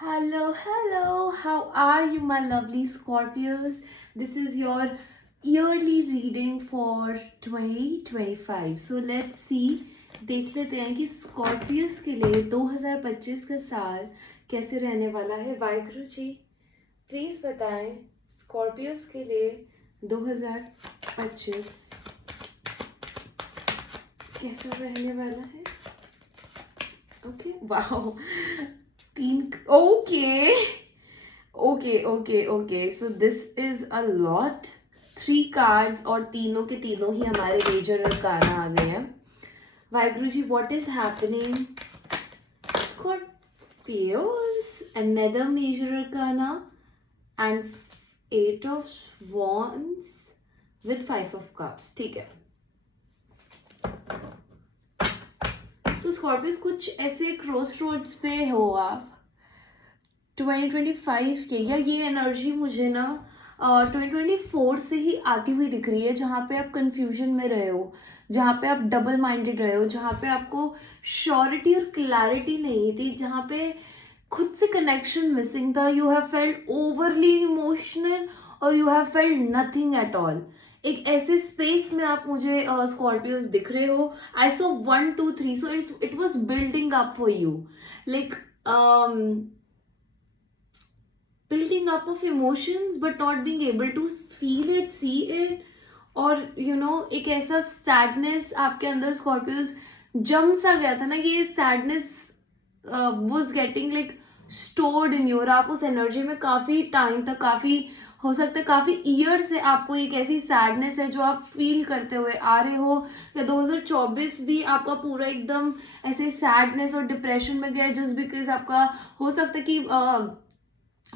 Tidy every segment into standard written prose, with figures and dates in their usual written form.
Hello, hello. How are you, my lovely Scorpios? This is your yearly reading for 2025. So let's see. देख लेते हैं कि Scorpius के लिए 2025 का साल कैसे रहने वाला है। वाहिगुरु जी प्लीज बताएं स्कॉर्पियस के लिए 2025 कैसा रहने वाला है। ओके वाओ तीन okay okay so this is a lot 3 cards और तीनों के तीनों ही हमारे मेजर अरकाना आ गए हैं। Waheguru ji what is happening Scorpios another major arcana and 8 of wands with 5 of cups। ठीक है सो स्कॉर्पियस कुछ ऐसे क्रॉस रोड्स पे हो आप 2025 के, या ये एनर्जी मुझे ना 2024 से ही आती हुई दिख रही है, जहाँ पे आप कंफ्यूजन में रहे हो, जहाँ पे आप डबल माइंडेड रहे हो, जहाँ पे आपको श्योरिटी और क्लैरिटी नहीं थी, जहाँ पे खुद से कनेक्शन मिसिंग था। You have felt overly emotional और you have felt nothing at all. एक ऐसे स्पेस में आप मुझे स्कॉर्पियोस दिख रहे हो। आई सो 1 2 3 so it was building up for you, like building up of emotions but not being able to feel it, see it, और you know एक ऐसा sadness आपके अंदर स्कॉर्पियोस जम सा गया था ना कि ये sadness was getting like stored in you, और आप उस एनर्जी में काफी टाइम तक, काफी हो सकता है काफी ईयर से आपको एक ऐसी सैडनेस है जो आप फील करते हुए आ रहे हो, या 2024 भी आपका पूरा एकदम ऐसे सैडनेस और डिप्रेशन में गया जस्ट बिकॉज आपका हो सकता है कि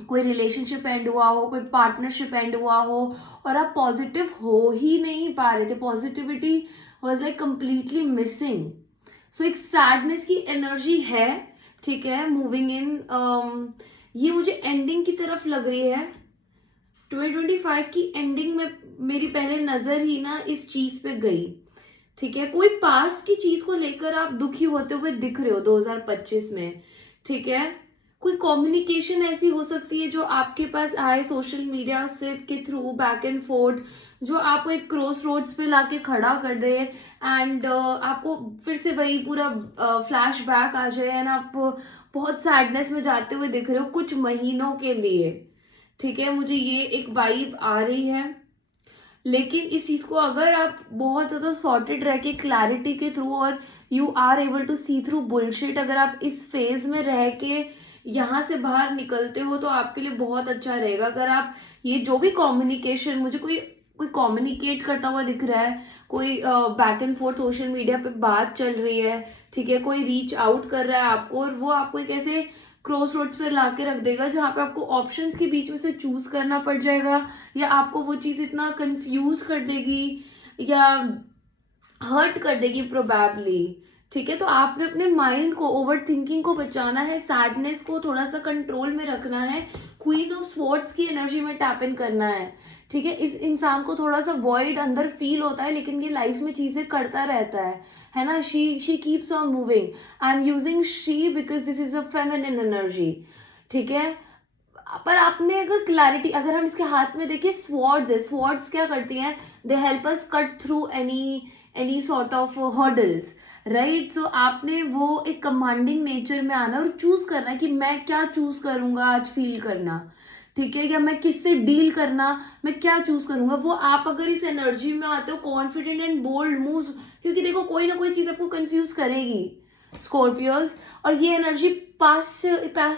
कोई रिलेशनशिप एंड हुआ हो, कोई पार्टनरशिप एंड हुआ हो और आप पॉजिटिव हो ही नहीं पा रहे थे। Positivity was like completely missing. So एक सैडनेस की एनर्जी है, ठीक है, मूविंग इन। ये मुझे एंडिंग की तरफ लग रही है। 2025 की एंडिंग में मेरी पहले नजर ही ना इस चीज पे गई, ठीक है। कोई पास्ट की चीज को लेकर आप दुखी होते हुए दिख रहे हो 2025 में, ठीक है। कोई कम्युनिकेशन ऐसी हो सकती है जो आपके पास आए सोशल मीडिया से के थ्रू, बैक एंड फोर्थ, जो आपको एक क्रॉस रोड्स पे लाके खड़ा कर दे एंड आपको फिर से वही पूरा फ्लैश बैक आ जाए एंड आप बहुत सैडनेस में जाते हुए दिख रहे हो कुछ महीनों के लिए, ठीक है। मुझे ये एक वाइब आ रही है। लेकिन इस चीज को अगर आप बहुत ज्यादा सॉर्टेड रह के क्लैरिटी के थ्रू और you are able to see through bullshit, अगर आप इस फेज में रह के यहाँ से बाहर निकलते हो तो आपके लिए बहुत अच्छा रहेगा। अगर आप ये जो भी कम्युनिकेशन, मुझे कोई कोई कम्युनिकेट करता हुआ दिख रहा है, कोई back and fourth social media पे बात चल रही है, ठीक है, कोई रीच आउट कर रहा है आपको और वो आपको एक ऐसे क्रॉस रोड्स पे ला के रख देगा जहाँ पे आपको ऑप्शंस के बीच में से चूज करना पड़ जाएगा, या आपको वो चीज इतना कंफ्यूज कर देगी या हर्ट कर देगी प्रोबेबली, ठीक है। तो आपने अपने माइंड को, ओवर थिंकिंग को बचाना है, सैडनेस को थोड़ा सा कंट्रोल में रखना है, क्वीन ऑफ स्वॉर्ड्स की एनर्जी में टैप इन करना है, ठीक है। इस इंसान को थोड़ा सा वॉइड अंदर फील होता है लेकिन ये लाइफ में चीजें करता रहता है ना। She keeps on moving. I am using she because this is a feminine energy, ठीक है। पर आपने अगर क्लैरिटी, अगर हम इसके हाथ में देखिए स्वॉर्ड्स है, स्वॉर्ड्स क्या करती हैं, they help us cut through any sort of hurdles, right. So आपने वो एक कमांडिंग नेचर में आना और चूज करना है कि मैं क्या चूज करूंगा आज फील करना, ठीक है, या मैं किससे डील करना, मैं क्या चूज करूंगा। वो आप अगर इस एनर्जी में आते हो कॉन्फिडेंट एंड बोल्ड मूव्स, क्योंकि देखो कोई ना कोई चीज आपको कंफ्यूज करेगी स्कॉर्पियोस, और ये एनर्जी पास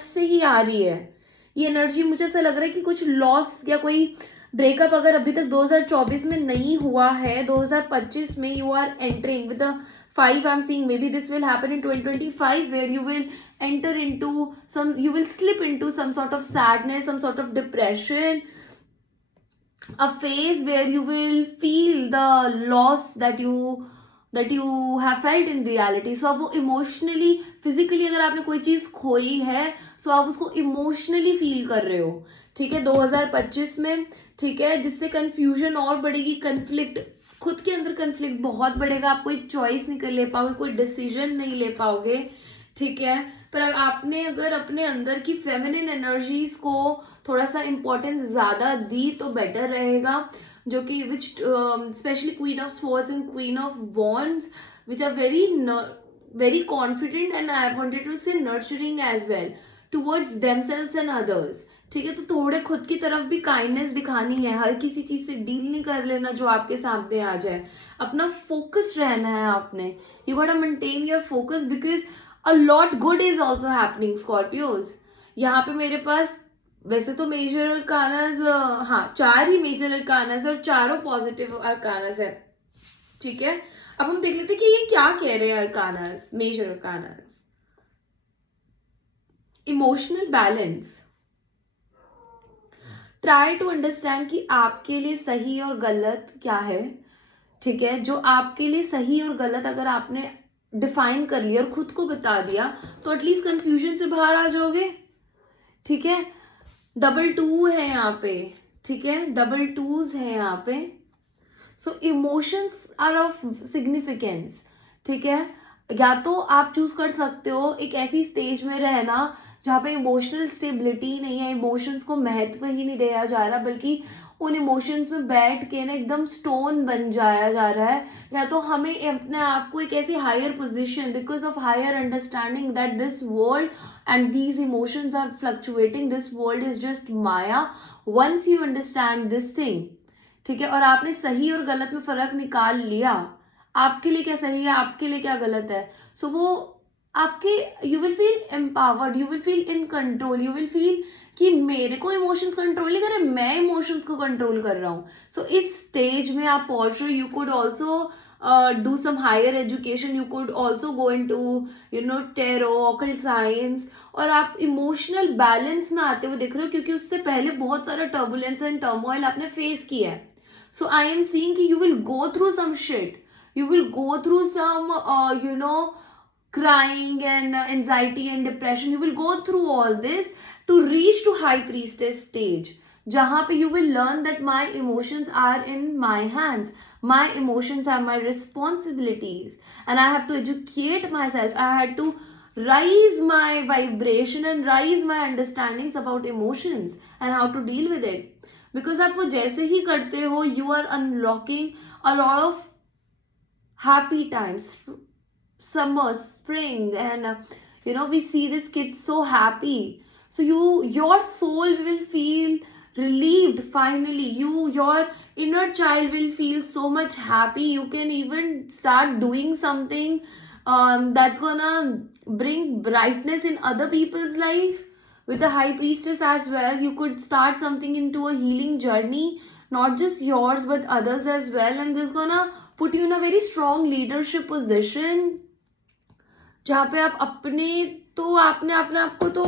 से ही आ रही है। ये एनर्जी मुझे ऐसा लग रहा है कि कुछ लॉस या कोई ब्रेकअप अगर अभी तक 2024 में नहीं हुआ है, 2025 में you are entering with 5, I'm seeing maybe this will happen in 2025 where you will enter into you will slip into some sort of sadness, some sort of depression, a phase where you will feel the loss that you have felt in reality. So आप वो emotionally, physically अगर आपने कोई चीज खोई है सो आप उसको इमोशनली फील कर रहे हो, ठीक है, 2025 में, ठीक है, जिससे कंफ्यूजन और बढ़ेगी, कंफ्लिक्ट, खुद के अंदर कंफ्लिक्ट बहुत बढ़ेगा, आप कोई चॉइस नहीं कर ले पाओगे, कोई डिसीजन नहीं ले पाओगे, ठीक है। पर आपने अगर अपने अंदर की फेमिनिन एनर्जीज को थोड़ा सा इम्पोर्टेंस ज़्यादा दी तो बेटर रहेगा, जो कि which specially queen of swords and queen of wands which are very confident and I wanted to say nurturing as well towards themselves and others. ठीक है, तो थोड़े खुद की तरफ भी काइंडनेस दिखानी है, हर किसी चीज से डील नहीं कर लेना जो आपके सामने आ जाए, अपना फोकस रहना है आपने, you got to maintain your focus because a lot good is also happening Scorpios. यहाँ पे मेरे पास वैसे तो मेजर अरकानास, हाँ 4 ही मेजर अरकानास और चारों पॉजिटिव अरकानास है। ठीक है, अब हम देख लेते हैं कि ये क्या कह रहे हैं arcanas, major arcanas. Emotional balance, try to understand कि आपके लिए सही और गलत क्या है। ठीक है, जो आपके लिए सही और गलत अगर आपने डिफाइन कर लिया और खुद को बता दिया तो एटलीस्ट कंफ्यूजन से बाहर आ जाओगे। ठीक है, डबल 2 है यहाँ पे, ठीक है, डबल 2s है यहाँ पे। सो इमोशंस आर ऑफ सिग्निफिकेंस। ठीक है, या तो आप चूज कर सकते हो एक ऐसी स्टेज में रहना जहाँ पे इमोशनल स्टेबिलिटी नहीं है, इमोशंस को महत्व ही नहीं दिया जा रहा, बल्कि उन इमोशंस में बैठ के ना एकदम स्टोन बन जाया जा रहा है, या तो हमें अपने आप को एक ऐसी higher position because of higher understanding that this world and these emotions are fluctuating, this world is just maya. Once you understand this thing, ठीक है, और आपने सही और गलत में फर्क निकाल लिया, आपके लिए क्या सही है, आपके लिए क्या गलत है, सो वो आपके you will feel empowered, you will feel in control, you will feel कि मेरे को इमोशंस कंट्रोल नहीं कर रहे, मैं इमोशंस को कंट्रोल कर रहा हूँ। सो इस स्टेज में आप पहुंच रहे हो, you could also do some higher education, you could also go into tarot, occult science, और आप इमोशनल बैलेंस में आते हुए दिख रहे हो क्योंकि उससे पहले बहुत सारा टर्बुलेंस एंड टर्मोइल आपने फेस किया है। सो आई एम सीइंग कि you will go through some shit, you will go through some crying and anxiety and depression, you will go through all this to reach to high priestess stage, जहाँ पे you will learn that my emotions are in my hands, my emotions are my responsibilities and I have to educate myself, I had to rise my vibration and rise my understandings about emotions and how to deal with it, because आप वो जैसे ही करते हो you are unlocking a lot of happy times, summer, spring, and we see this kid so happy, so your soul will feel relieved finally, your inner child will feel so much happy, you can even start doing something that's gonna bring brightness in other people's life. With the high priestess as well, you could start something into a healing journey, not just yours but others as well, and this gonna put you in a very strong leadership position, जहाँ पे आप आपने अपने आप को तो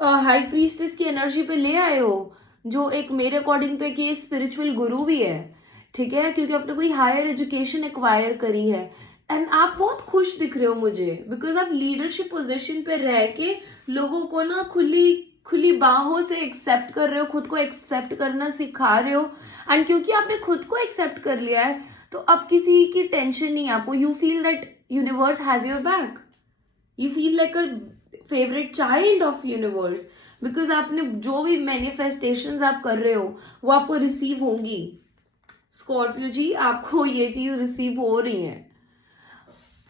high priestess की energy पे ले आए हो, जो एक मेरे अकॉर्डिंग तो एक ये स्पिरिचुअल गुरु भी है। ठीक है, क्योंकि आपने कोई हायर एजुकेशन एक्वायर करी है एंड आप बहुत खुश दिख रहे हो मुझे, बिकॉज आप लीडरशिप पोजिशन पे रह के लोगों को ना खुली बाहों से एक्सेप्ट कर रहे हो, खुद को एक्सेप्ट करना सिखा रहे हो, एंड क्योंकि आपने खुद को एक्सेप्ट कर लिया है तो अब किसी की टेंशन नहीं आपको, you feel that universe has your back, you feel like a favourite child of universe, because आपने जो भी मैनिफेस्टेशंस आप कर रहे हो वो आपको रिसीव होंगी। स्कॉर्पियो जी, आपको ये चीज रिसीव हो रही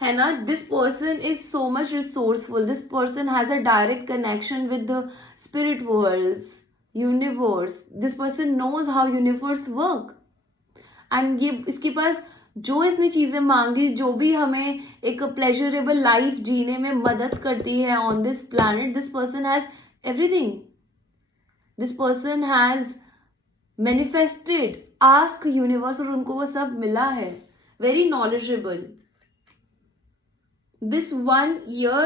है ना। This person is so much resourceful, this person has a direct connection with the spirit world, universe, this person knows how universe work, and ये इसके पास जो इसने चीजें मांगी, जो भी हमें एक प्लेजरेबल लाइफ जीने में मदद करती है on this planet, this person has everything, this person has manifested, ask universe, और उनको वो सब मिला है, very knowledgeable. This 1 year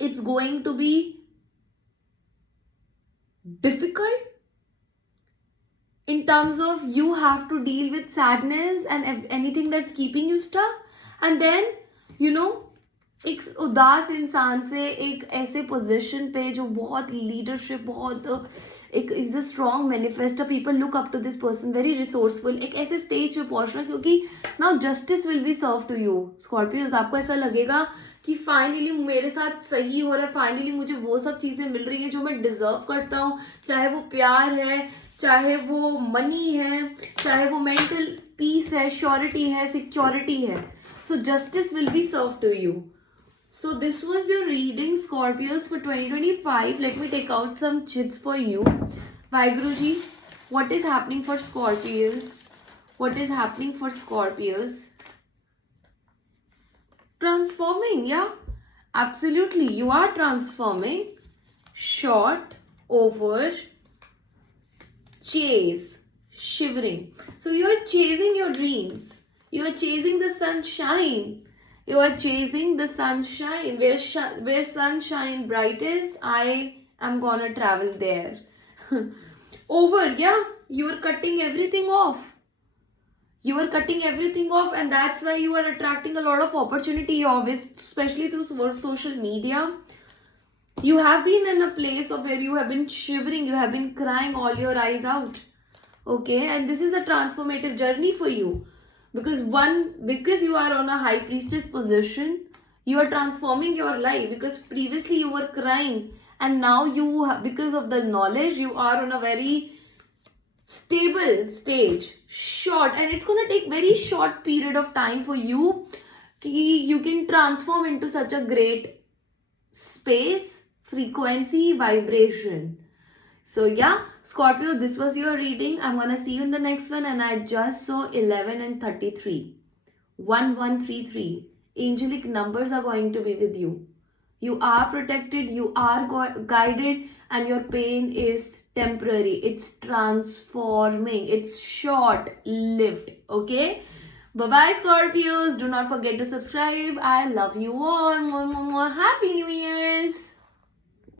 it's going to be difficult in terms of you have to deal with sadness and anything that's keeping you stuck, and then एक उदास इंसान से एक ऐसे पोजीशन पे जो बहुत लीडरशिप, बहुत एक is a strong manifester, people look up to this person, very resourceful, एक ऐसे स्टेज पे पहुंचना, क्योंकि now justice will be serve to you Scorpios. आपको ऐसा लगेगा कि फाइनली मेरे साथ सही हो रहा है, फाइनली मुझे वो सब चीजें मिल रही है जो मैं डिजर्व करता हूँ, चाहे वो प्यार है, चाहे वो मनी है, चाहे वो मेंटल पीस है, श्योरिटी है, सिक्योरिटी है। So justice will be serve to you. So this was your reading, Scorpios, for 2025. Let me take out some chips for you. Vaiguruji, what is happening for Scorpios? What is happening for Scorpios? Transforming, yeah. Absolutely, you are transforming. Short, over, chase, shivering. So you are chasing your dreams. You are chasing the sunshine. You are chasing the sunshine. Where sunshine bright is, I am gonna travel there. Over, yeah. You are cutting everything off. You are cutting everything off, and that's why you are attracting a lot of opportunity, especially through social media. You have been in a place of where you have been shivering, you have been crying all your eyes out. Okay, and this is a transformative journey for you. Because you are on a high priestess position, you are transforming your life, because previously you were crying, and now because of the knowledge, you are on a very stable stage, short, and it's going to take very short period of time for you you can transform into such a great space, frequency, vibration. So yeah, Scorpio, this was your reading. I'm gonna see you in the next one, and I just saw 11 and 33. 1133. Angelic numbers are going to be with you. You are protected, you are guided, and your pain is temporary. It's transforming. It's short-lived. Okay? Bye-bye, Scorpios. Do not forget to subscribe. I love you all. Happy New Year's.